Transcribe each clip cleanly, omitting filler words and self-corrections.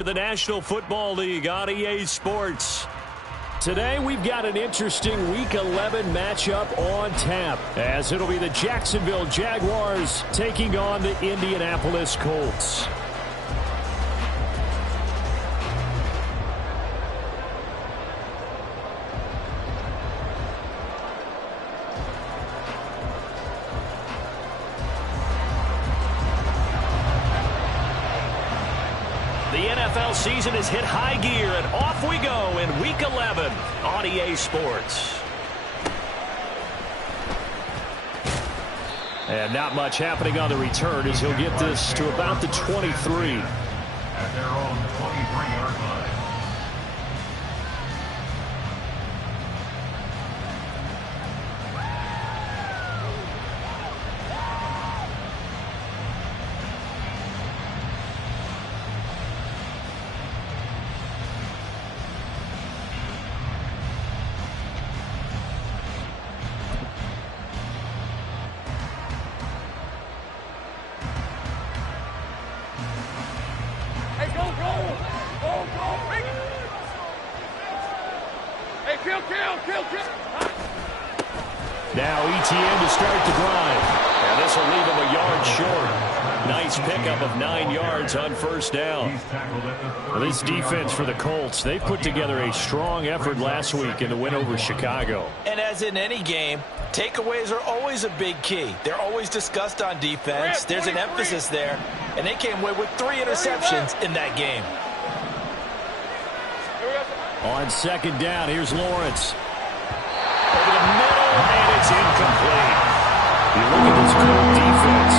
The National Football League on EA Sports. Today we've got an interesting Week 11 matchup on tap, as it'll be the Jacksonville Jaguars taking on the Indianapolis Colts. The NFL season has hit high gear, and off we go in Week 11 on EA Sports. And not much happening on the return as he'll get this to about the 23. At their own 23-yard line. Now ETN to start the drive. And this will leave him a yard short. Nice pickup of 9 yards on first down. This defense for the Colts, they put together a strong effort last week in the win over Chicago. And as in any game, takeaways are always a big key. They're always discussed on defense. There's an emphasis there. And they came away with 3 interceptions in that game. On second down, here's Lawrence. Over the middle, and it's incomplete. You look at this Colt defense.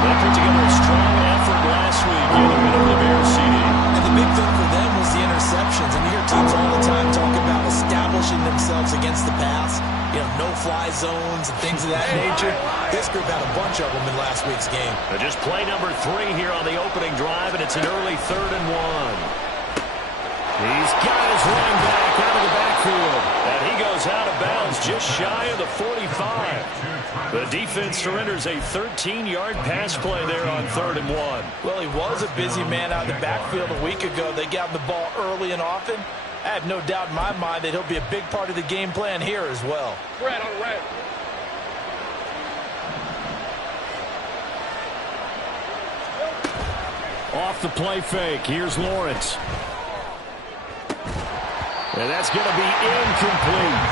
They put together a strong effort last week in the win over the Bears CD. And the big thing for them was the interceptions. And you hear teams all the time talk about establishing themselves against the pass. You know, no-fly zones and things of that nature. This group had a bunch of them in last week's game. Just play number 3 here on the opening drive, and it's an early 3rd and 1. He's got his running back out of the backfield, and he goes out of bounds just shy of the 45. The defense surrenders a 13-yard pass play there on 3rd and 1. Well, he was a busy man out of the backfield a week ago. They got him the ball early and often. I have no doubt in my mind that he'll be a big part of the game plan here as well. Red on red. Off the play fake, here's Lawrence. And that's going to be incomplete.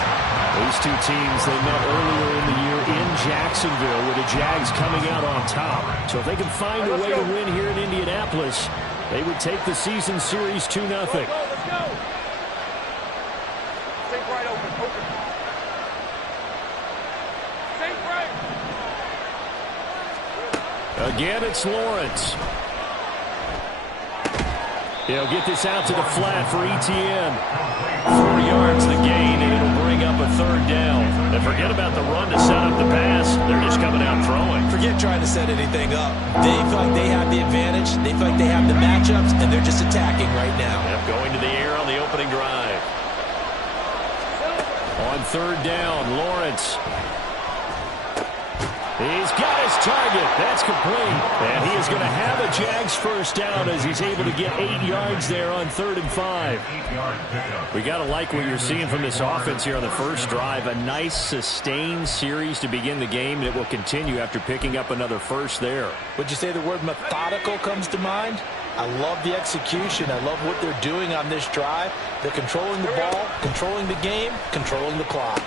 These two teams, they met earlier in the year in Jacksonville with the Jags coming out on top. So if they can find a way to win here in Indianapolis, they would take the season series 2-0. Let's go. Think right, open. Think right. Again, it's Lawrence. He'll get this out to the flat for ETN. 4 yards the gain, and it'll bring up a 3rd down. And forget about the run to set up the pass. They're just coming out throwing. Forget trying to set anything up. They feel like they have the advantage. They feel like they have the matchups, and they're just attacking right now. Yep, going to the air on the opening drive. On 3rd down, Lawrence. He's got his target. That's complete. And he is going to have a Jags first down as he's able to get 8 yards there on 3rd and 5. We got to like what you're seeing from this offense here on the first drive. A nice sustained series to begin the game, and it will continue after picking up another first there. Would you say the word methodical comes to mind? I love the execution. I love what they're doing on this drive. They're controlling the ball, controlling the game, controlling the clock.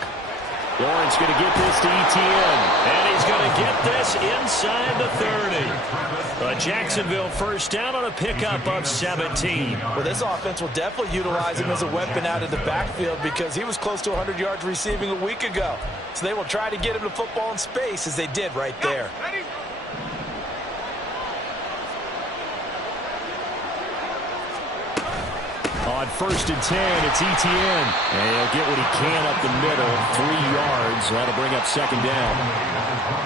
Lawrence going to get this to ETN, and he's going to get this inside the 30. A Jacksonville first down on a pickup of 17. Well, this offense will definitely utilize him as a weapon out of the backfield because he was close to 100 yards receiving a week ago. So they will try to get him the football in space as they did right there. On 1st and 10, it's ETN. And he'll get what he can up the middle, 3 yards. That'll bring up 2nd down.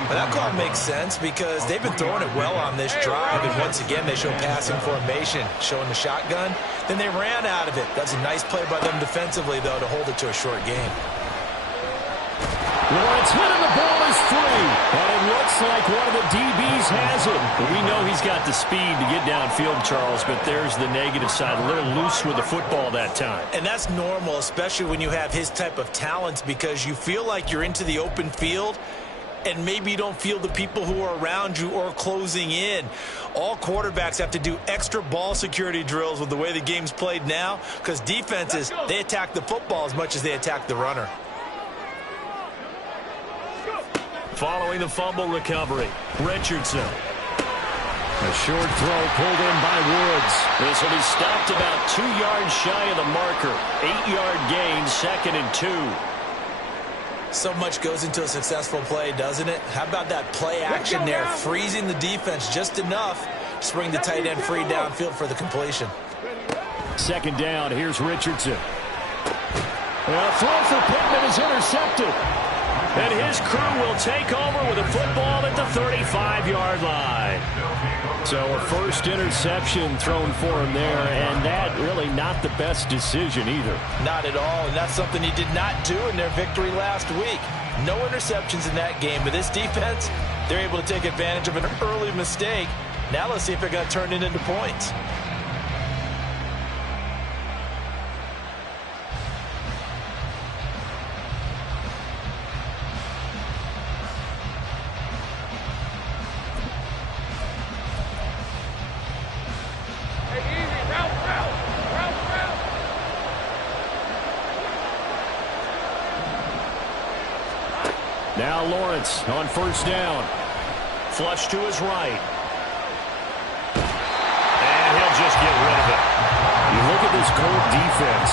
Well, that call makes sense because they've been throwing it well on this drive. And once again, they show passing formation, showing the shotgun. Then they ran out of it. That's a nice play by them defensively, though, to hold it to a short game. Lawrence hitting the ball is free. And it looks like one of the DBs has it. But we know he's got the speed to get downfield, Charles, but there's the negative side. A little loose with the football that time. And that's normal, especially when you have his type of talents, because you feel like you're into the open field and maybe you don't feel the people who are around you or closing in. All quarterbacks have to do extra ball security drills with the way the game's played now, because defenses, they attack the football as much as they attack the runner. Following the fumble recovery, Richardson. A short throw pulled in by Woods. This will be stopped about 2 yards shy of the marker. 8-yard gain, 2nd and 2. So much goes into a successful play, doesn't it? How about that play action there, freezing the defense just enough to bring the tight end free downfield for the completion. 2nd down, here's Richardson. A throw for Pittman is intercepted. And his crew will take over with a football at the 35-yard line. So a first interception thrown for him there, and that really not the best decision either. Not at all, and that's something he did not do in their victory last week. No interceptions in that game, but this defense, they're able to take advantage of an early mistake. Now let's see if they're going to turn it into points. Now Lawrence on 1st down. Flush to his right. And he'll just get rid of it. You look at this Colt defense.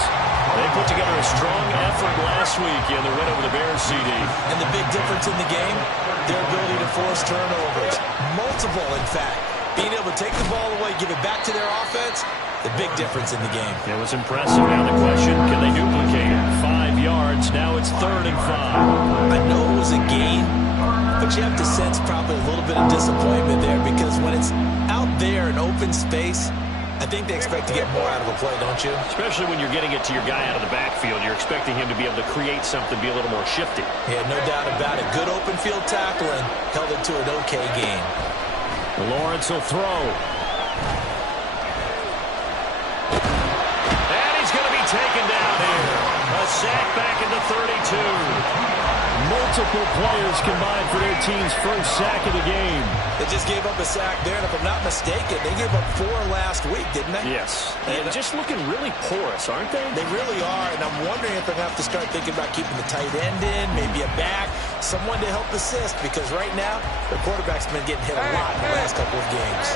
They put together a strong effort last week in the win over the Bears, CD. And the big difference in the game, their ability to force turnovers. Multiple, in fact. Being able to take the ball away, give it back to their offense, the big difference in the game. It was impressive. Now the question, can they duplicate it? 5 yards. Now it's 3rd and 5. I know it was a gain, but you have to sense probably a little bit of disappointment there, because when it's out there in open space, I think they expect to get more out of a play, don't you? Especially when you're getting it to your guy out of the backfield. You're expecting him to be able to create something, be a little more shifty. Yeah, no doubt about it. Good open field tackling held it to an okay gain. Lawrence will throw. And he's going to be taken down here. A sack back at the 32. Multiple players combined for their team's first sack of the game. They just gave up a sack there, and if I'm not mistaken, they gave up 4 last week, didn't they? Yes. And just looking really porous, aren't they? They really are, and I'm wondering if they're going to have to start thinking about keeping the tight end in, maybe a back, someone to help assist, because right now, the quarterback's been getting hit a lot in the last couple of games.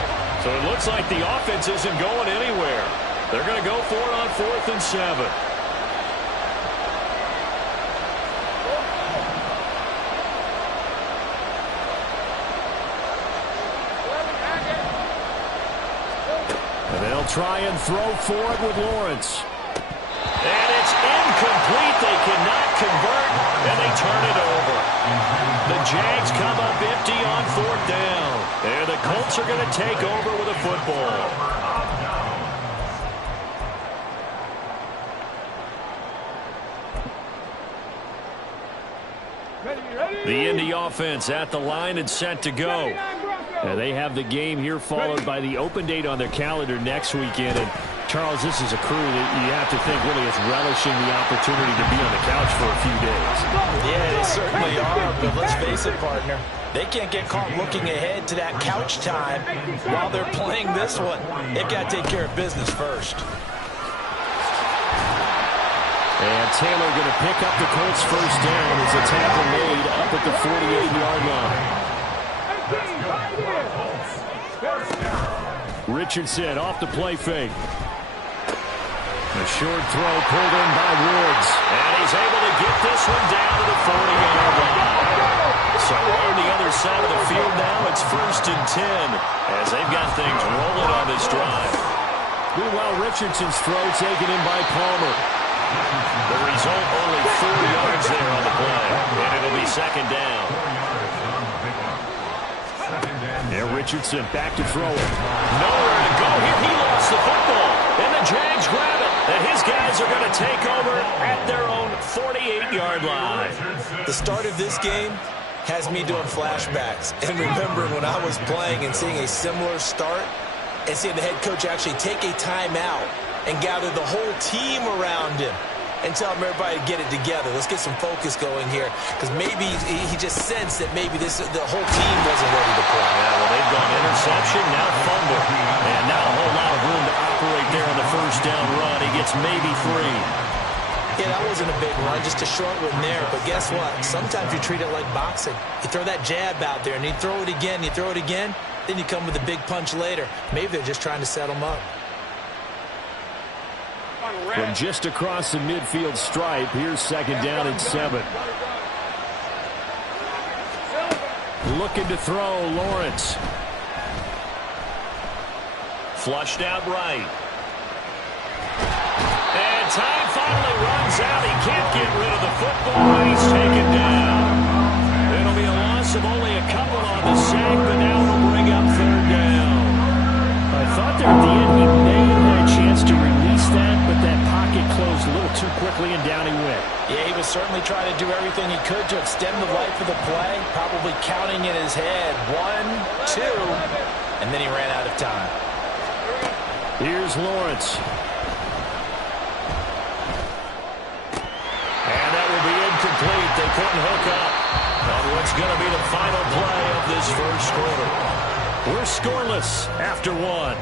So it looks like the offense isn't going anywhere. They're going to go for it on 4th and 7. And they'll try and throw for it with Lawrence. And it's incomplete. They cannot convert, and they turn it over. The Jags come up empty on 4th down. And the Colts are going to take over with a football. The Indy offense at the line and set to go. They have the game here followed by the open date on their calendar next weekend. And Charles, this is a crew that you have to think really is relishing the opportunity to be on the couch for a few days. Yeah, they certainly are, but let's face it, partner. They can't get caught looking ahead to that couch time while they're playing this one. They've got to take care of business first. And Taylor going to pick up the Colts' first down as a tackle made up at the 48-yard line. Richardson off the play fake. A short throw pulled in by Woods. And he's able to get this one down to the 40-yard line. So on the other side of the field now, it's 1st and 10 as they've got things rolling on this drive. Meanwhile, Richardson's throw taken in by Palmer. The result, only 4 yards there on the play. And it'll be 2nd down. Yeah, Richardson back to throw it. Nowhere to go here. He lost the football. And the Jags grab it. And his guys are going to take over at their own 48-yard line. The start of this game has me doing flashbacks and remembering when I was playing and seeing a similar start and seeing the head coach actually take a timeout and gather the whole team around him and tell him everybody to get it together. Let's get some focus going here, because maybe he just sensed that maybe the whole team wasn't ready to play. Yeah, well, they've gone interception, now fumble, and not a whole lot of room to operate there on the first down run. He gets maybe 3. Yeah, that wasn't a big run, just a short one there. But guess what? Sometimes you treat it like boxing. You throw that jab out there, and you throw it again, you throw it again, then you come with a big punch later. Maybe they're just trying to set them up. From just across the midfield stripe, here's second down and 7. Looking to throw, Lawrence. Flushed out right. And time finally runs out. He can't get rid of the football. He's taken down. It'll be a loss of only a couple on the sack, but now it'll bring up third down. I thought there at the end he may have had a chance to release that, but that pocket closed a little too quickly, and down he went. Yeah, he was certainly trying to do everything he could to extend the life of the play, probably counting in his head 1, 2, and then he ran out of time. Here's Lawrence. And that will be incomplete. They couldn't hook up on what's going to be the final play of this first quarter. We're scoreless after 1.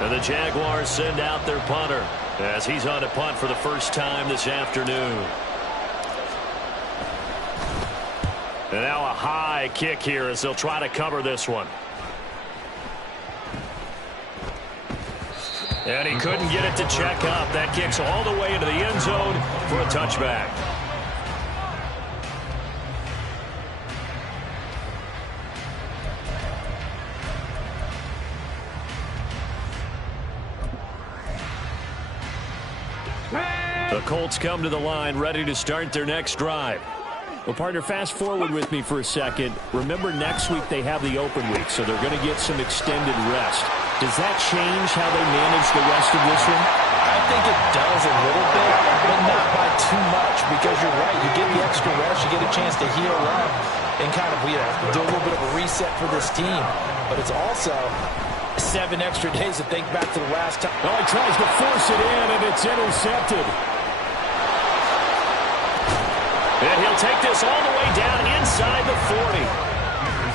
And the Jaguars send out their punter as he's on to punt for the first time this afternoon. And now a high kick here as they'll try to cover this one. And he couldn't get it to check up. That kicks all the way into the end zone for a touchback. The Colts come to the line ready to start their next drive. Well, partner, fast forward with me for a second. Remember, next week they have the open week, so they're going to get some extended rest. Does that change how they manage the rest of this one? I think it does a little bit, but not by too much, because you're right. You get the extra rest, you get a chance to heal up and kind of do a little bit of a reset for this team. But it's also 7 extra days to think back to the last time. Oh, he tries to force it in, and it's intercepted. And he'll take this all the way down inside the 40.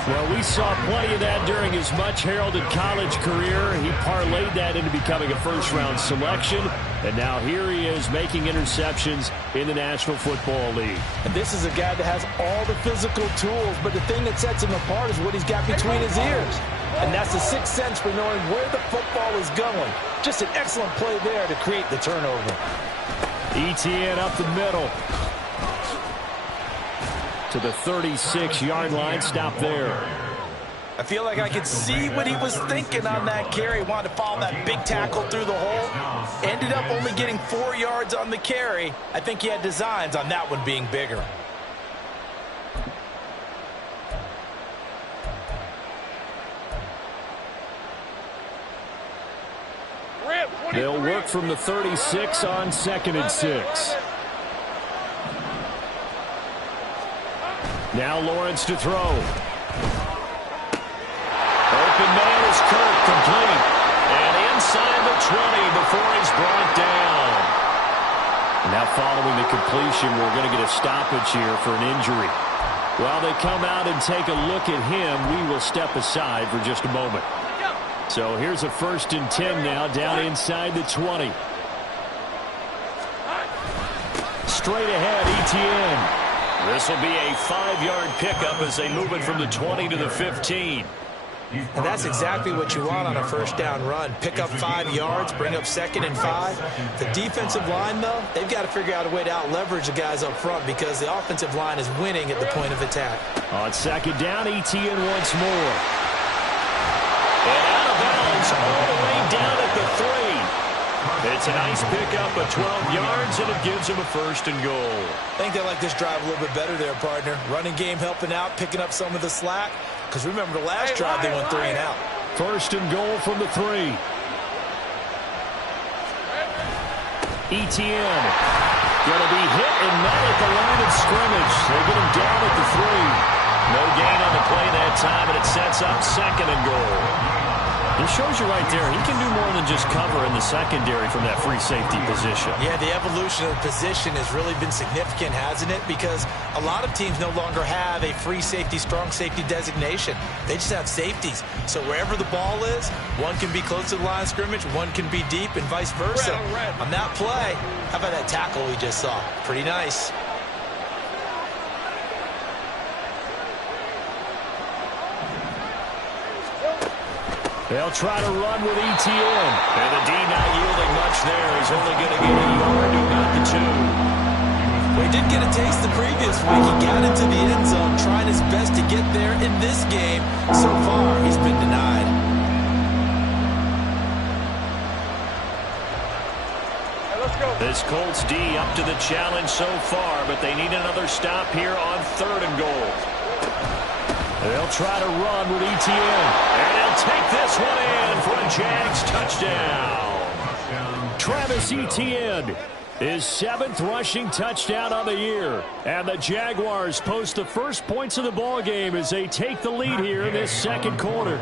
Well, we saw plenty of that during his much-heralded college career. He parlayed that into becoming a first-round selection. And now here he is making interceptions in the National Football League. And this is a guy that has all the physical tools, but the thing that sets him apart is what he's got between his ears. And that's the sixth sense for knowing where the football is going. Just an excellent play there to create the turnover. Etienne up the middle to the 36-yard line. Stop there. I feel like I could see what he was thinking on that carry. Wanted to follow that big tackle through the hole. Ended up only getting 4 yards on the carry. I think he had designs on that one being bigger. They'll work from the 36 on 2nd and 6. Now Lawrence to throw. Open man is Kirk, complete. And inside the 20 before he's brought down. Now following the completion, we're going to get a stoppage here for an injury. While they come out and take a look at him, we will step aside for just a moment. So here's a 1st and 10 now, down inside the 20. Straight ahead, Etienne. This will be a 5-yard pickup as they move it from the 20 to the 15. And that's exactly what you want on a first down run. Pick up 5 yards, bring up 2nd and 5. The defensive line, though, they've got to figure out a way to out-leverage the guys up front because the offensive line is winning at the point of attack. On 2nd down, Etienne once more. And out of bounds all the way down at the 3. It's a nice pickup of 12 yards, and it gives him a 1st and goal. I think they like this drive a little bit better there, partner. Running game helping out, picking up some of the slack. Because remember the last drive they went 3 and out. First and goal from the 3. Etienne going to be hit and met at the line of scrimmage. They get him down at the 3. No gain on the play that time, and it sets up second and goal. It shows you right there, he can do more than just cover in the secondary from that free safety position. Yeah, the evolution of the position has really been significant, hasn't it? Because a lot of teams no longer have a free safety, strong safety designation. They just have safeties. So wherever the ball is, one can be close to the line of scrimmage, one can be deep, and vice versa. On that play, how about that tackle we just saw? Pretty nice. They'll try to run with Etienne. And the D not yielding much there. He's only going to get a yard to about the 2. Well, he did get a taste the previous week. He got into the end zone, trying his best to get there in this game. So far, he's been denied. Hey, let's go. This Colts D up to the challenge so far, but they need another stop here on 3rd and goal. They'll try to run with Etienne. And he'll take this one in for a Jags touchdown. Travis Etienne, his 7th rushing touchdown on the year. And the Jaguars post the first points of the ball game as they take the lead here in this second quarter.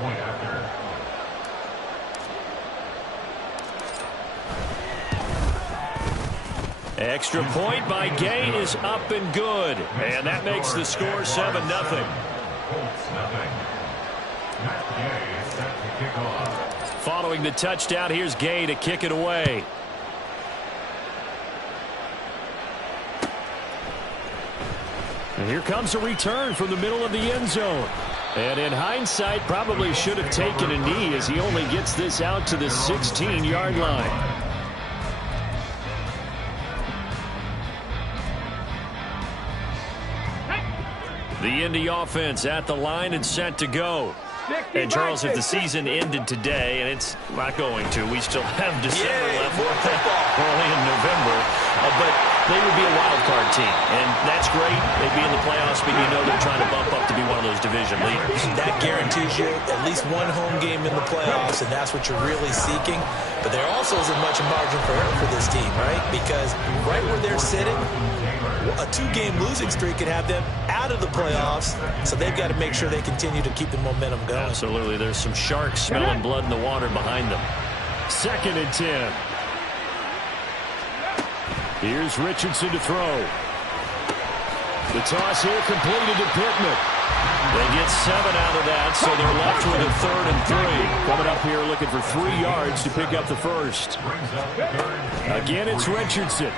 Extra point by Gay is up and good. And that makes the score 7-0. Following the touchdown, here's Gay to kick it away. And here comes a return from the middle of the end zone. And in hindsight, probably should have taken a knee as he only gets this out to the 16-yard line. The Indy offense at the line and set to go. And Charles, if the season ended today, and it's not going to, we still have December left, early in November, but they would be a wild card team, and that's great. They'd be in the playoffs, but you know they're trying to bump up to be one of those division leaders. That guarantees you at least one home game in the playoffs, and that's what you're really seeking. But there also isn't much margin for error for this team, right? Because right where they're sitting, a 2-game losing streak could have them out of the playoffs, so they've got to make sure they continue to keep the momentum going. Absolutely. There's some sharks smelling blood in the water behind them. 2nd and 10. Here's Richardson to throw. The toss here completed to Pittman. They get 7 out of that, so they're left with a 3rd and 3. Coming up here looking for 3 yards to pick up the first. Again, it's Richardson.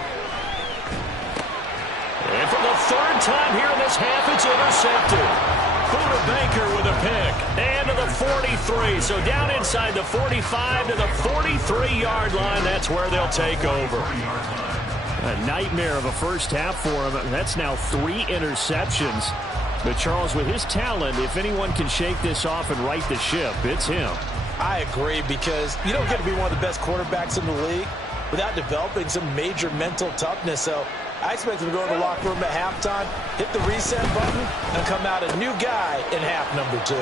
And for the 3rd time here in this half, it's intercepted. Buda Baker with a pick. And to the 43. So down inside the 45 to the 43-yard line. That's where they'll take over. A nightmare of a first half for him. That's now 3 interceptions. But Charles, with his talent, if anyone can shake this off and right the ship, it's him. I agree, because you don't get to be one of the best quarterbacks in the league without developing some major mental toughness. So I expect him to go in the locker room at halftime, hit the reset button, and come out a new guy in half number 2.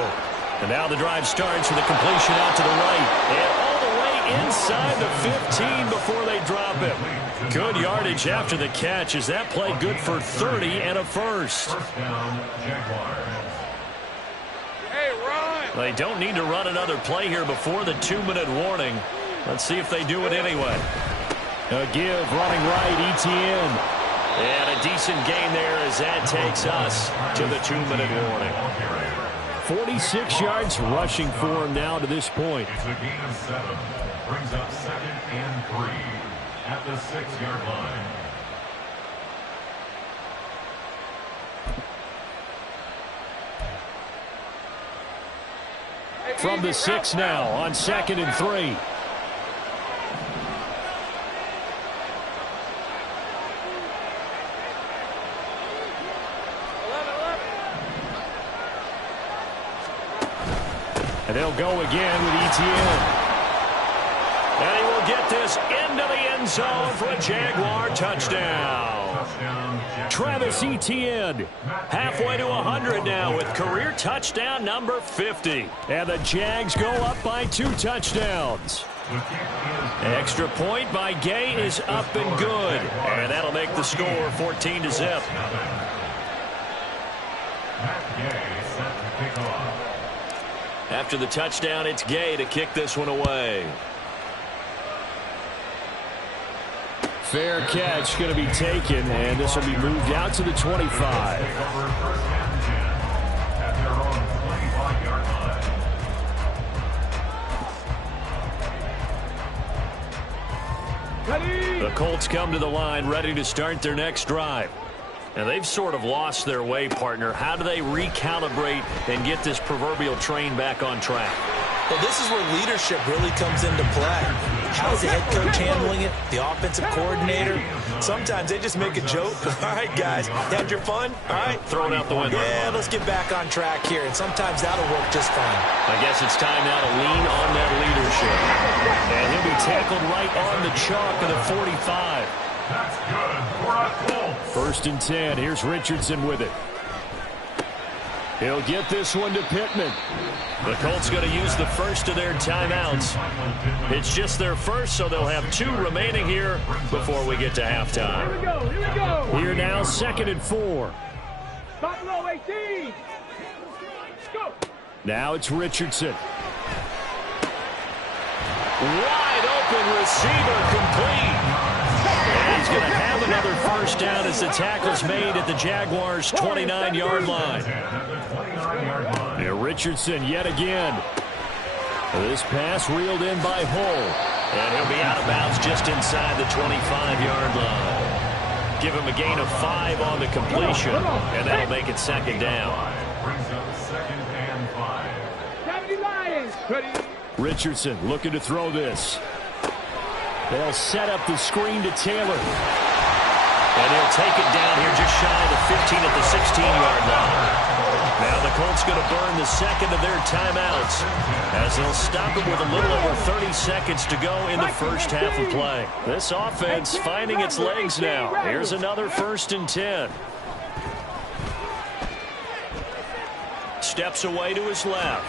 And now the drive starts with a completion out to the right. And all the way inside the 15 before they drop it. Good yardage after the catch. Is that play good for 30 and a first? Hey, run! They don't need to run another play here before the 2-minute warning. Let's see if they do it anyway. A give running right, Etienne. And a decent gain there as that takes us to the 2-minute warning. 46 yards rushing for him now to this point. It's a gain of 7. Brings up 2nd and 3 at the 6-yard line. From the 6 now on 2nd and 3. And they'll go again with Etienne. And he will get this into the end zone for a Jaguar touchdown. Touchdown, Travis Etienne. Halfway to 100 now with career touchdown number 50. And the Jags go up by 2 touchdowns. Extra point by Gay is up and good. And that'll make the score 14-0. After the touchdown, it's Gay to kick this one away. Fair catch going to be taken, and this will be moved out to the 25. The Colts come to the line ready to start their next drive. And they've sort of lost their way, partner. How do they recalibrate and get this proverbial train back on track? Well, this is where leadership really comes into play. How's the head coach handling it? The offensive coordinator? Sometimes they just make a joke. All right, guys, had your fun? All right. Throw it out the window. Yeah, let's get back on track here. And sometimes that'll work just fine. I guess it's time now to lean on that leadership. And he'll be tackled right on the chalk of the 45. That's good for a Colts. 1st and 10. Here's Richardson with it. He'll get this one to Pittman. The Colts going to use the first of their timeouts. It's just their first, so they'll have 2 remaining here before we get to halftime. Here we go. Here we go. Here now, 2nd and 4. Stop low, 18. Let's go. Now it's Richardson. Wide open receiver complete. And he's going to have another first down as the tackle's made at the Jaguars' 29-yard line. Here Richardson yet again. This pass reeled in by Hull. And he'll be out of bounds just inside the 25-yard line. Give him a gain of 5 on the completion, and that'll make it 2nd down. Brings up 2nd and 5. 70 Lions. Ready. Richardson looking to throw this. They'll set up the screen to Taylor. And he'll take it down here just shy of the 15 at the 16-yard line. Now the Colts going to burn the 2nd of their timeouts as they'll stop it with a little over 30 seconds to go in the first half of play. This offense finding its legs now. Here's another 1st and 10. Steps away to his left.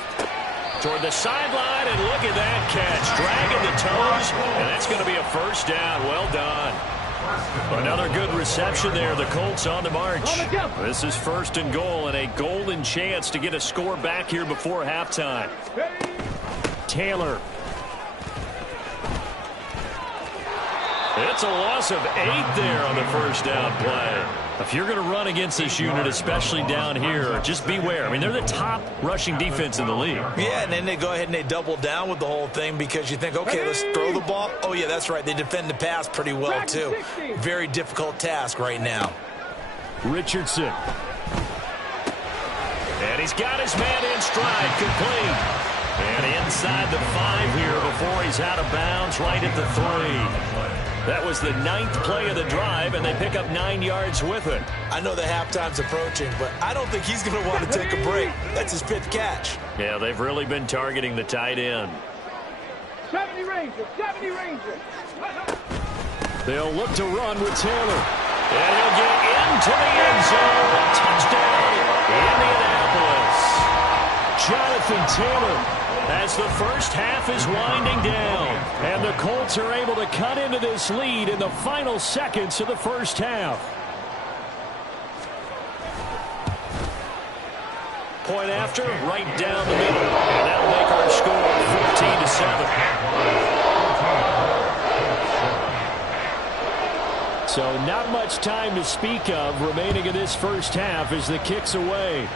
Toward the sideline, and look at that catch. Dragging the toes, and that's going to be a first down. Well done. Another good reception there. The Colts on the march. This is 1st and goal, and a golden chance to get a score back here before halftime. Taylor. It's a loss of 8 there on the first down play. If you're going to run against this unit, especially down here, just beware. I mean, they're the top rushing defense in the league. Yeah, and then they go ahead and they double down with the whole thing because you think, okay, let's throw the ball. Oh, yeah, that's right. They defend the pass pretty well, too. Very difficult task right now. Richardson. And he's got his man in stride, complete. And inside the 5 here before he's out of bounds, right at the 3. That was the 9th play of the drive, and they pick up 9 yards with it. I know the halftime's approaching, but I don't think he's going to want to take a break. That's his 5th catch. Yeah, they've really been targeting the tight end. 70 Rangers. 70 Rangers. They'll look to run with Taylor. And he'll get into the end zone. Touchdown, Indianapolis. Jonathan Taylor, as the first half is winding down. And the Colts are able to cut into this lead in the final seconds of the first half. Point after, right down the middle. And that'll make our score 14-7. So not much time to speak of remaining in this first half as the kick's away.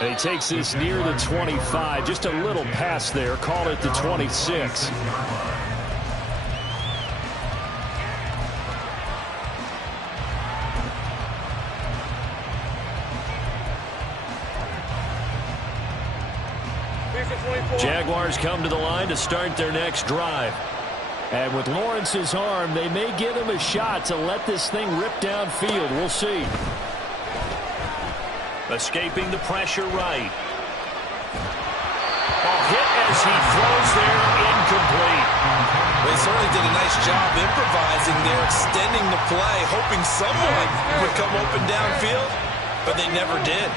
And he takes this near the 25, just a little past there. Call it the 26. Jaguars come to the line to start their next drive. And with Lawrence's arm, they may give him a shot to let this thing rip downfield. We'll see. Escaping the pressure right. A hit as he throws there, incomplete. job improvising there, extending the play, hoping someone would come open downfield, but they never did.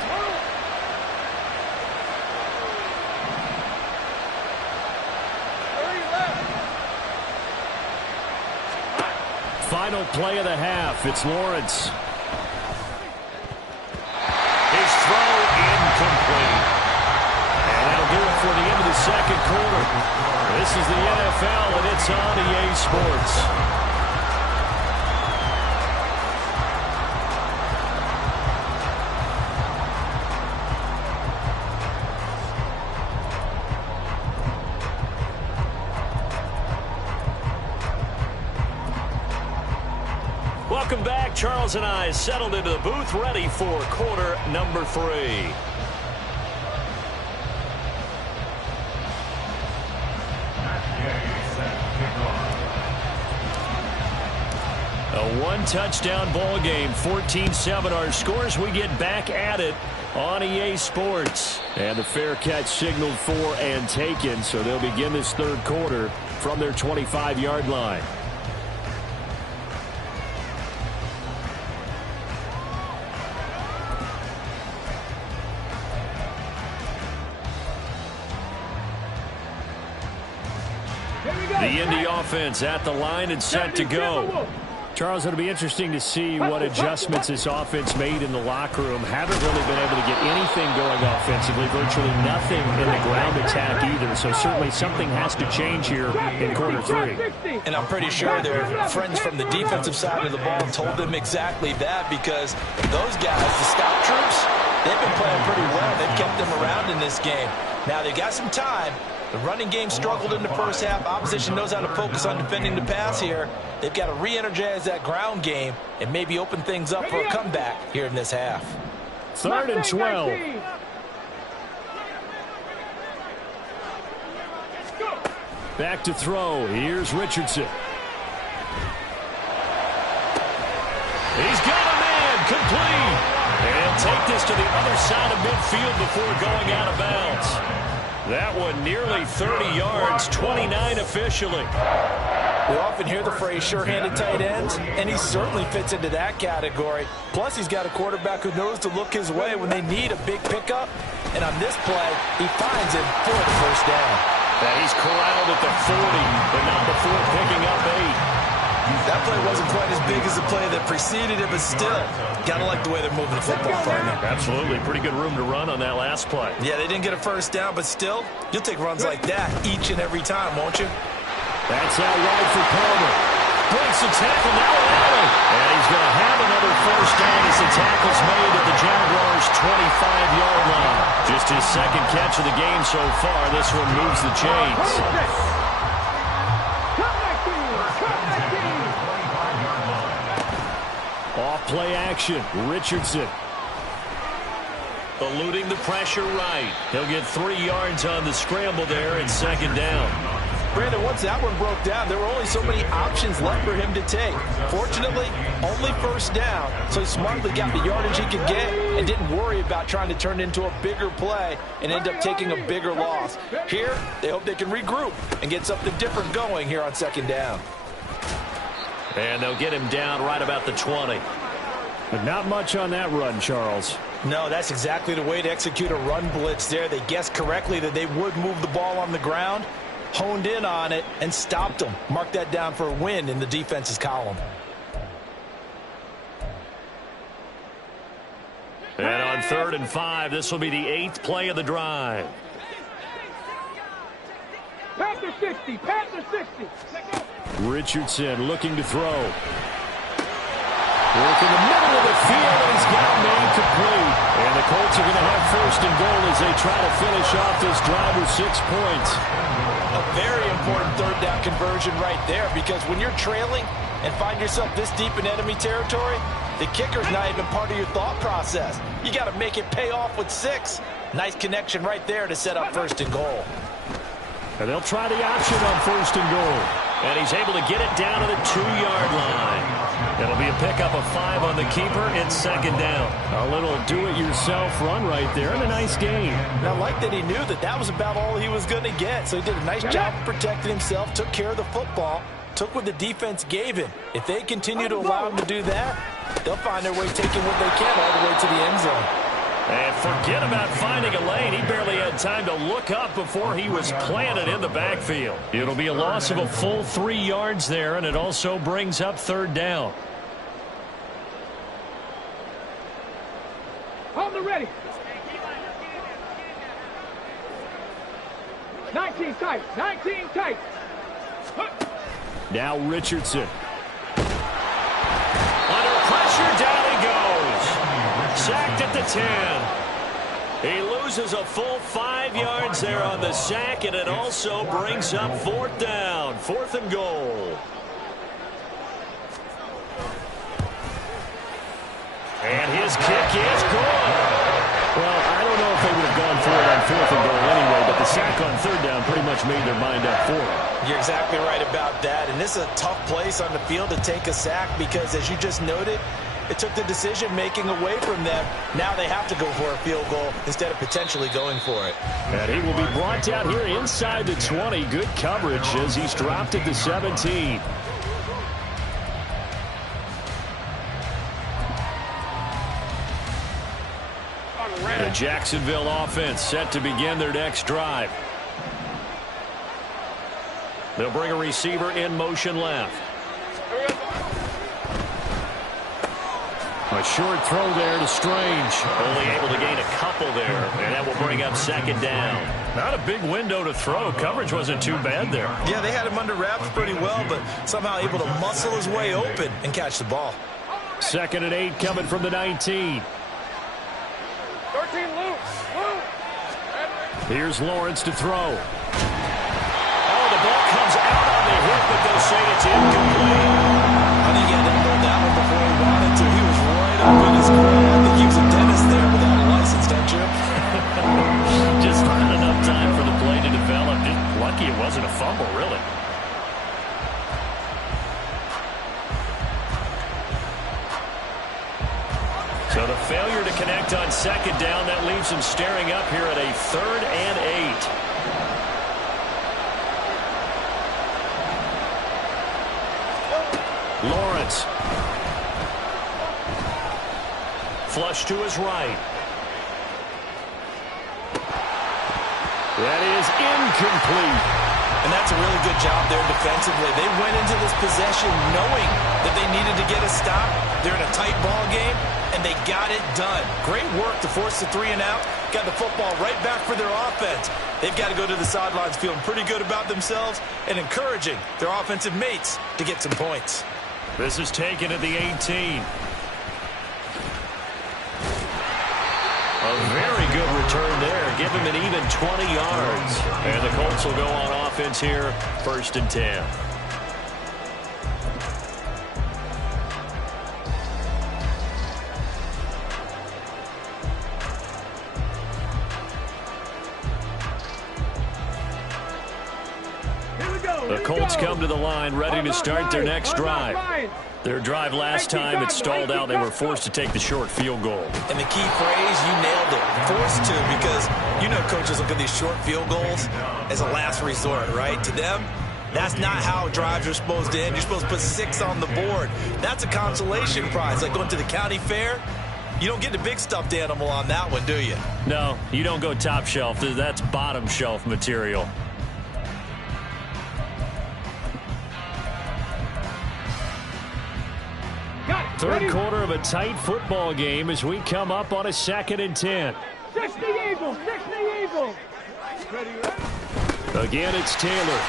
Final play of the half. It's Lawrence. His throw incomplete. And that'll do it for the end of the second quarter. This is the NFL, and it's on EA Sports. Welcome back. Charles and I settled into the booth, ready for quarter number 3. A one-touchdown ball game, 14-7 our scores. We get back at it on EA Sports. And the fair catch signaled for and taken, so they'll begin this third quarter from their 25-yard line. The Indy offense at the line and set to go. Charles, it'll be interesting to see what adjustments this offense made in the locker room. Haven't really been able to get anything going offensively, virtually nothing in the ground attack either. So certainly something has to change here in quarter 3. And I'm pretty sure their friends from the defensive side of the ball told them exactly that, because those guys, the scout troops, they've been playing pretty well. They've kept them around in this game. Now they've got some time. The running game struggled in the first half. Opposition knows how to focus on defending the pass here. They've got to re-energize that ground game and maybe open things up for a comeback here in this half. 3rd and 12. Back to throw. Here's Richardson. He's got a man. Complete. And take this to the other side of midfield before going out of bounds. That one nearly 30 yards, 29 officially. We often hear the phrase sure-handed tight ends, and he certainly fits into that category. Plus, he's got a quarterback who knows to look his way when they need a big pickup. And on this play, he finds him for the first down. And he's corralled at the 40, but not before picking up 8. That play wasn't quite as big as the play that preceded it, but still, gotta like the way they're moving the football, partner. Absolutely. Pretty good room to run on that last play. Yeah, they didn't get a first down, but still, you'll take runs like that each and every time, won't you? That's out wide for Palmer. Breaks the tackle now, Allen. And he's going to have another first down as the tackle's made at the Jaguars' 25-yard line. Just his second catch of the game so far. This one moves the chains. Off play action. Richardson. Eluding the pressure right. He'll get 3 yards on the scramble there at second down. Brandon, once that one broke down, there were only so many options left for him to take. Fortunately, only first down, so he smartly got the yardage he could get and didn't worry about trying to turn it into a bigger play and end up taking a bigger loss. Here, they hope they can regroup and get something different going here on second down. And they'll get him down right about the 20. But not much on that run, Charles. No, that's exactly the way to execute a run blitz there. They guessed correctly that they would move the ball on the ground, honed in on it, and stopped them. Mark that down for a win in the defense's column. And on 3rd and 5, this will be the 8th play of the drive. Panther 60, Panther 60. Richardson looking to throw. Work in the middle of the field, and he's got a man complete. And the Colts are going to have 1st and goal as they try to finish off this drive with 6 points. A very important 3rd down conversion right there, because when you're trailing and find yourself this deep in enemy territory, the kicker's not even part of your thought process. You got to make it pay off with 6. Nice connection right there to set up 1st and goal. And they'll try the option on 1st and goal. And he's able to get it down to the 2-yard line. It'll be a pickup of 5 on the keeper. It's second down. A little do-it-yourself run right there and a nice gain. And I like that he knew that that was about all he was going to get. So he did a nice job of protecting himself, took care of the football, took what the defense gave him. If they continue to allow him to do that, they'll find their way taking what they can all the way to the end zone. And forget about finding a lane. He barely had time to look up before he was planted in the backfield. It'll be a loss of a full 3 yards there, and it also brings up 3rd down. On the ready. 19 tight. 19 tight. Now Richardson. Under pressure, down he goes. Sacked at the 10. He loses a full 5 yards there on the sack, and it also brings up 4th down. 4th and goal. And his kick is good. Well, I don't know if they would have gone for it on 4th and goal anyway, but the sack on 3rd down pretty much made their mind up for it. You're exactly right about that, and this is a tough place on the field to take a sack because, as you just noted, it took the decision-making away from them. Now they have to go for a field goal instead of potentially going for it. And he will be brought down here inside the 20. Good coverage as he's dropped at the 17. The Jacksonville offense set to begin their next drive. They'll bring a receiver in motion left. A short throw there to Strange. Only able to gain a couple there, and that will bring up 2nd down. Not a big window to throw. Coverage wasn't too bad there. Yeah, they had him under wraps pretty well, but somehow able to muscle his way open and catch the ball. 2nd and 8 coming from the 19. 13 loose. Here's Lawrence to throw. Oh, the ball comes out on the hit, but they'll say it's incomplete. I think he had to throw that one before he wanted to. He was right up in his grill. I think he was a dentist there without a license, don't you? Just not enough time for the play to develop. Just lucky it wasn't a fumble, really. So the failure to connect on 2nd down, that leaves him staring up here at a 3rd and 8. Lawrence. Flush to his right. That is incomplete. And that's a really good job there defensively. They went into this possession knowing that they needed to get a stop. They're in a tight ball game, and they got it done. Great work to force the 3 and out. Got the football right back for their offense. They've got to go to the sidelines feeling pretty good about themselves and encouraging their offensive mates to get some points. This is taken at the 18. A very good return there. Give him an even 20 yards. And the Colts will go on offense here, 1st and 10. The Colts come to the line ready to start their next drive. Their drive last time, it stalled out. They were forced to take the short field goal. And the key phrase, you nailed it. Forced to, because you know coaches look at these short field goals as a last resort, right? To them, that's not how drives are supposed to end. You're supposed to put 6 on the board. That's a consolation prize, like going to the county fair. You don't get the big stuffed animal on that one, do you? No, you don't go top shelf. That's bottom shelf material. Third quarter of a tight football game as we come up on a 2nd and 10. 60 Eagles, 60 Eagles. Again, it's Taylor.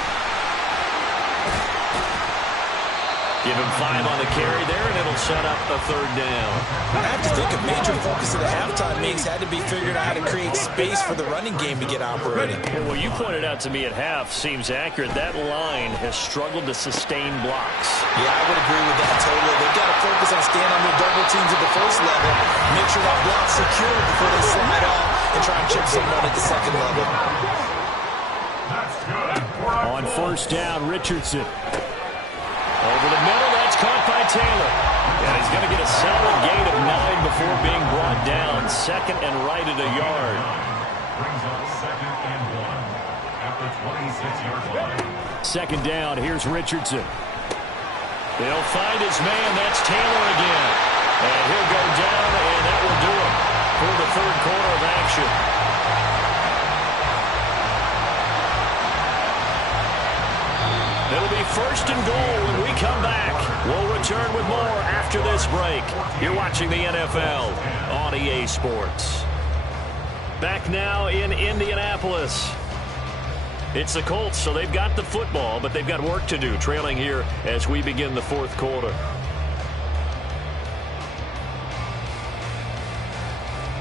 Give him 5 on the carry there, and it'll set up a 3rd down. I have to think a major focus of the halftime meetings had to be figuring out how to create space for the running game to get operating. And what you pointed out to me at half seems accurate. That line has struggled to sustain blocks. Yeah, I would agree with that totally. They've got to focus on staying on their double teams at the 1st level, make sure that block's secure before they slide off and try and chip someone at the 2nd level. On 1st down, Richardson. Over the middle, that's caught by Taylor. And he's going to get a solid gain of 9 before being brought down. 2nd and right at a yard. Brings up 2nd and 1 at the 26-yard line. Second down, here's Richardson. They'll find his man, that's Taylor again. And he'll go down, and that will do it for the third quarter of action. It'll be first and goal when we come back. We'll return with more after this break. You're watching the NFL on EA Sports. Back now in Indianapolis. It's the Colts, so they've got the football, but they've got work to do, trailing here as we begin the fourth quarter.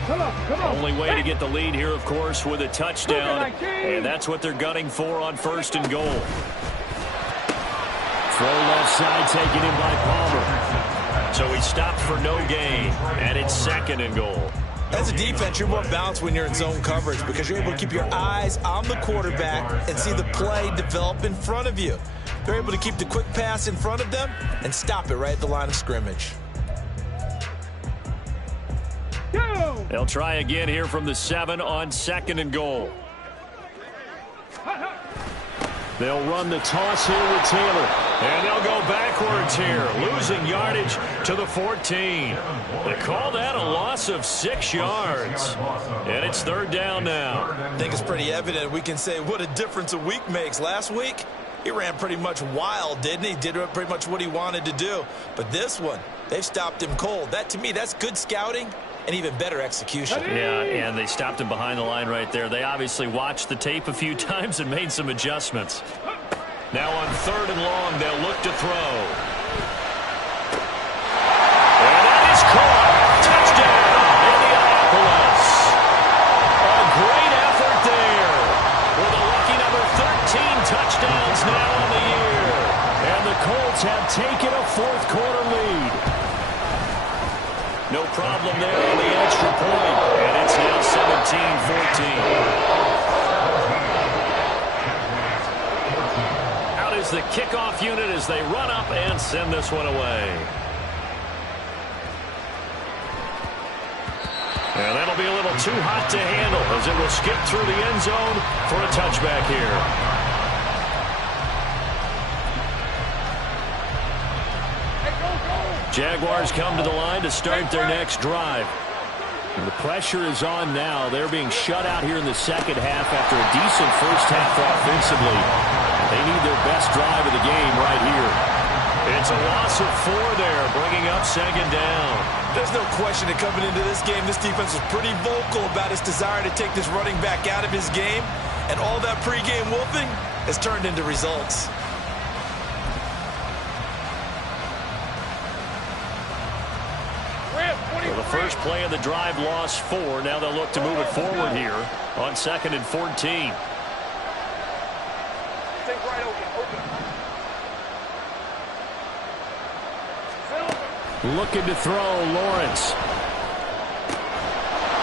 Come on. Only way to get the lead here, of course, with a touchdown, and that's what they're gunning for on first and goal. Throw left side taken in by Palmer. So he stopped for no gain, and it's second and goal. As a defense, you're more balanced when you're in zone coverage because you're able to keep your eyes on the quarterback and see the play develop in front of you. They're able to keep the quick pass in front of them and stop it right at the line of scrimmage. They'll try again here from the 7 on second and goal. They'll run the toss here with Taylor. And they'll go backwards here, losing yardage to the 14. They call that a loss of 6 yards. And it's third down now. I think it's pretty evident. We can say what a difference a week makes. Last week, he ran pretty much wild, didn't he? Did pretty much what he wanted to do. But this one, they've stopped him cold. That, to me, that's good scouting and even better execution. Yeah, and they stopped him behind the line right there. They obviously watched the tape a few times and made some adjustments. Now on third and long, they'll look to throw. And that is caught. Touchdown, Indianapolis. A great effort there. With a lucky number 13 touchdowns now on the year. And the Colts have taken a fourth quarter lead. No problem there on the extra point. And it's now 17-14. Out is the kickoff unit as they run up and send this one away. And that'll be a little too hot to handle as it will skip through the end zone for a touchback here. Jaguars come to the line to start their next drive. And the pressure is on now. They're being shut out here in the second half after a decent first half offensively. They need their best drive of the game right here. It's a loss of 4 there, bringing up second down. There's no question that coming into this game, this defense was pretty vocal about its desire to take this running back out of his game. And all that pregame wolfing has turned into results. Well, the first play of the drive lost 4. Now they'll look to move it forward here on second and 14. Take right open. Looking to throw, Lawrence.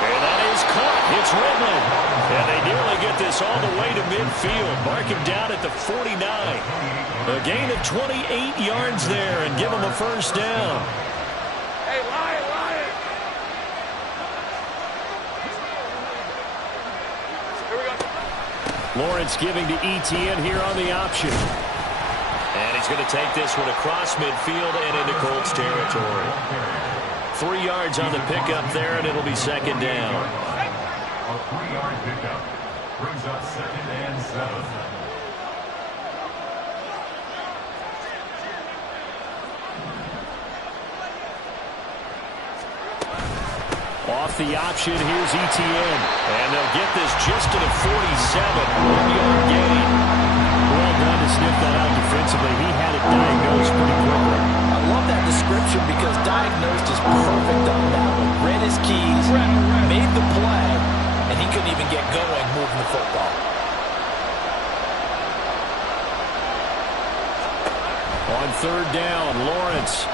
And that is caught. It's Ridley. And they nearly get this all the way to midfield. Mark him down at the 49. A gain of 28 yards there and give him a first down. Hey, Lion. Here we go. Lawrence giving to Etienne here on the option. And he's going to take this one across midfield and into Colts territory. 3 yards on the pickup there, and it'll be second down. A 3-yard pickup brings up second and 7. Off the option, here's Etienne. And they'll get this just to the 47. 1-yard gain. Well done to sniff that out defensively. He had it diagnosed pretty quickly. I love that description because diagnosed is perfect on that one. Read his keys, made the play, and he couldn't even get going moving the football. On third down, Lawrence.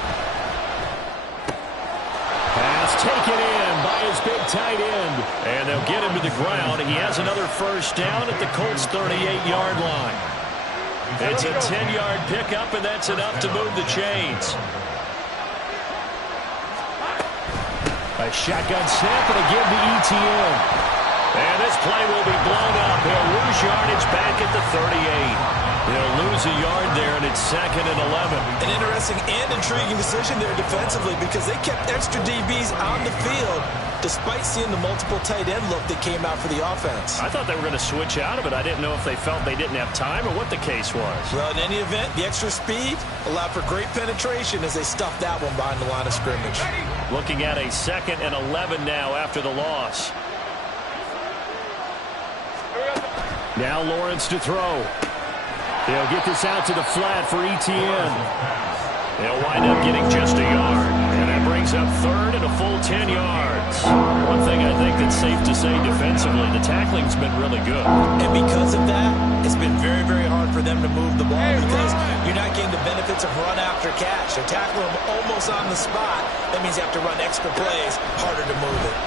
Pass taken in by his big tight end. And they'll get him to the ground. He has another first down at the Colts' 38-yard line. It's a 10-yard pickup, and that's enough to move the chains. A shotgun snap and a give to Etienne. And this play will be blown up. He'll lose yardage back at the 38. They'll lose a yard there, and it's 2nd and 11. An interesting and intriguing decision there defensively because they kept extra DBs on the field despite seeing the multiple tight end look that came out for the offense. I thought they were going to switch out of it. I didn't know if they felt they didn't have time or what the case was. Well, in any event, the extra speed allowed for great penetration as they stuffed that one behind the line of scrimmage. Looking at a 2nd and 11 now after the loss. Now Lawrence to throw. They'll get this out to the flat for Etienne. They'll wind up getting just a yard. And that brings up 3rd and a full 10 yards. One thing I think that's safe to say defensively, the tackling's been really good. And because of that, it's been very, very hard for them to move the ball because you're not getting the benefits of run after catch. They're tackling them almost on the spot. That means you have to run extra plays, harder to move it.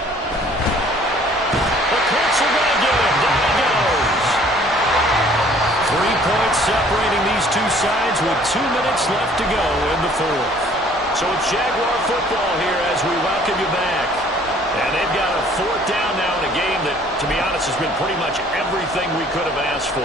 The Colts are going to get him. Down he goes. 3 points separating these two sides with 2 minutes left to go in the 4th. So it's Jaguar football here as we welcome you back. And they've got a 4th down now in a game that, to be honest, has been pretty much everything we could have asked for.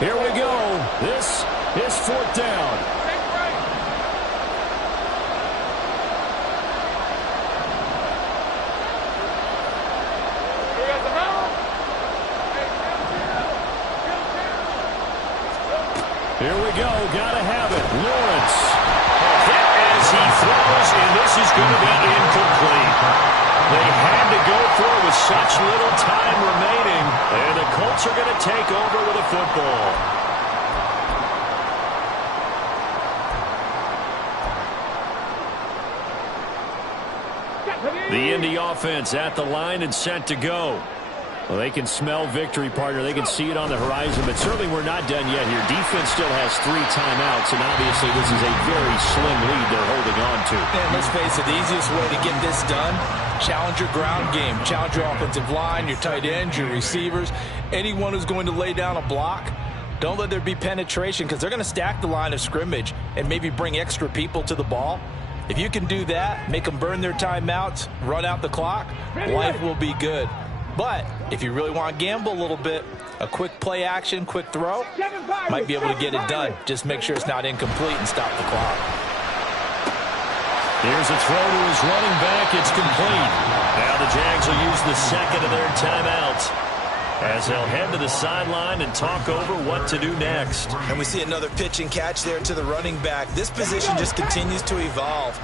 Here we go. This is 4th down. Here we go. Gotta have it. Lawrence. Hit as he throws, and this is going to be incomplete. They had to go for it with such little time remaining, and the Colts are going to take over with a football. The Indy offense at the line and set to go. Well, they can smell victory, partner. They can see it on the horizon, but certainly we're not done yet here. Defense still has 3 timeouts, and obviously this is a very slim lead they're holding on to. And let's face it, the easiest way to get this done, challenge your ground game. Challenge your offensive line, your tight ends, your receivers, anyone who's going to lay down a block. Don't let there be penetration because they're going to stack the line of scrimmage and maybe bring extra people to the ball. If you can do that, make them burn their timeouts, run out the clock, life will be good. But if you really want to gamble a little bit, a quick play action, quick throw, might be able to get it done. Just make sure it's not incomplete and stop the clock. Here's a throw to his running back. It's complete. Now the Jags will use the 2nd of their timeouts as they'll head to the sideline and talk over what to do next. And we see another pitch and catch there to the running back. This position just continues to evolve.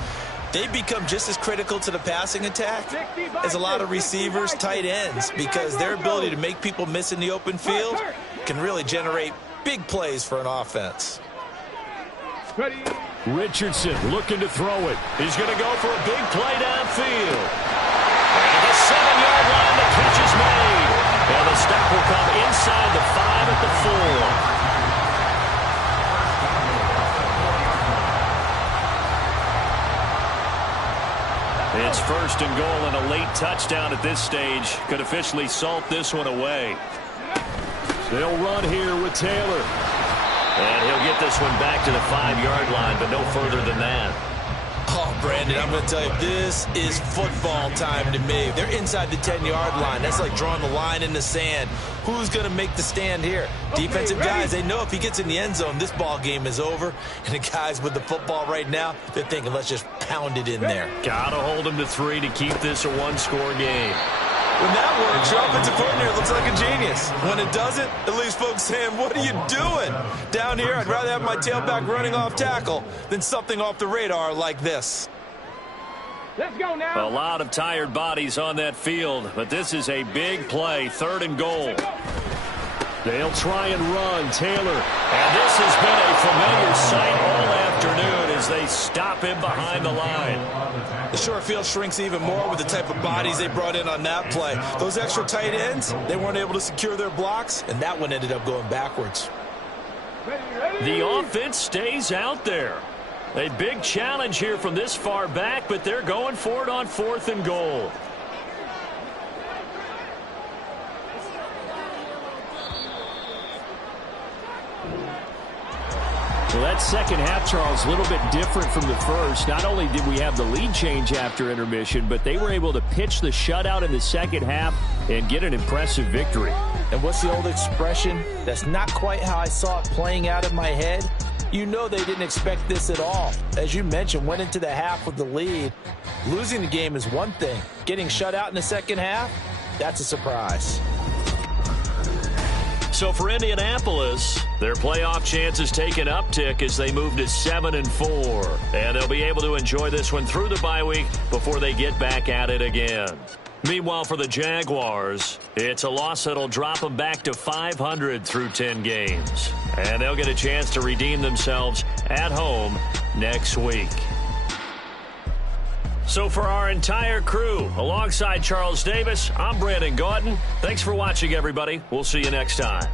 They become just as critical to the passing attack as a lot of receivers, tight ends, because their ability to make people miss in the open field can really generate big plays for an offense. Richardson looking to throw it. He's going to go for a big play downfield. And the 7-yard line, the catch is made. And the stop will come inside the 5 at the 4. It's 1st and goal, and a late touchdown at this stage could officially salt this one away. They'll run here with Taylor. And he'll get this one back to the 5-yard line, but no further than that. Oh, Brandon, I'm going to tell you, this is football time to me. They're inside the 10-yard line. That's like drawing the line in the sand. Who's going to make the stand here? Defensive guys, they know if he gets in the end zone, this ball game is over. And the guys with the football right now, they're thinking, let's just pound it in there. Got to hold him to 3 to keep this a 1-score game. When that works, your offensive coordinator looks like a genius. When it doesn't, it leaves folks saying, what are you doing? Down here, I'd rather have my tailback running off tackle than something off the radar like this. Let's go now. A lot of tired bodies on that field, but this is a big play, 3rd and goal. They'll try and run Taylor. And this has been a familiar sight all afternoon as they stop him behind the line. The short field shrinks even more with the type of bodies they brought in on that play. Those extra tight ends, they weren't able to secure their blocks, and that one ended up going backwards. The offense stays out there. A big challenge here from this far back, but they're going for it on 4th and goal. Well, that second half, Charles, a little bit different from the first. Not only did we have the lead change after intermission, but they were able to pitch the shutout in the second half and get an impressive victory. And what's the old expression? That's not quite how I saw it playing out in my head. You know they didn't expect this at all. As you mentioned, went into the half with the lead. Losing the game is one thing. Getting shut out in the second half, that's a surprise. So for Indianapolis, their playoff chances take an uptick as they move to 7-4. And they'll be able to enjoy this one through the bye week before they get back at it again. Meanwhile, for the Jaguars, it's a loss that'll drop them back to 500 through 10 games. And they'll get a chance to redeem themselves at home next week. So for our entire crew, alongside Charles Davis, I'm Brandon Gaudin. Thanks for watching, everybody. We'll see you next time.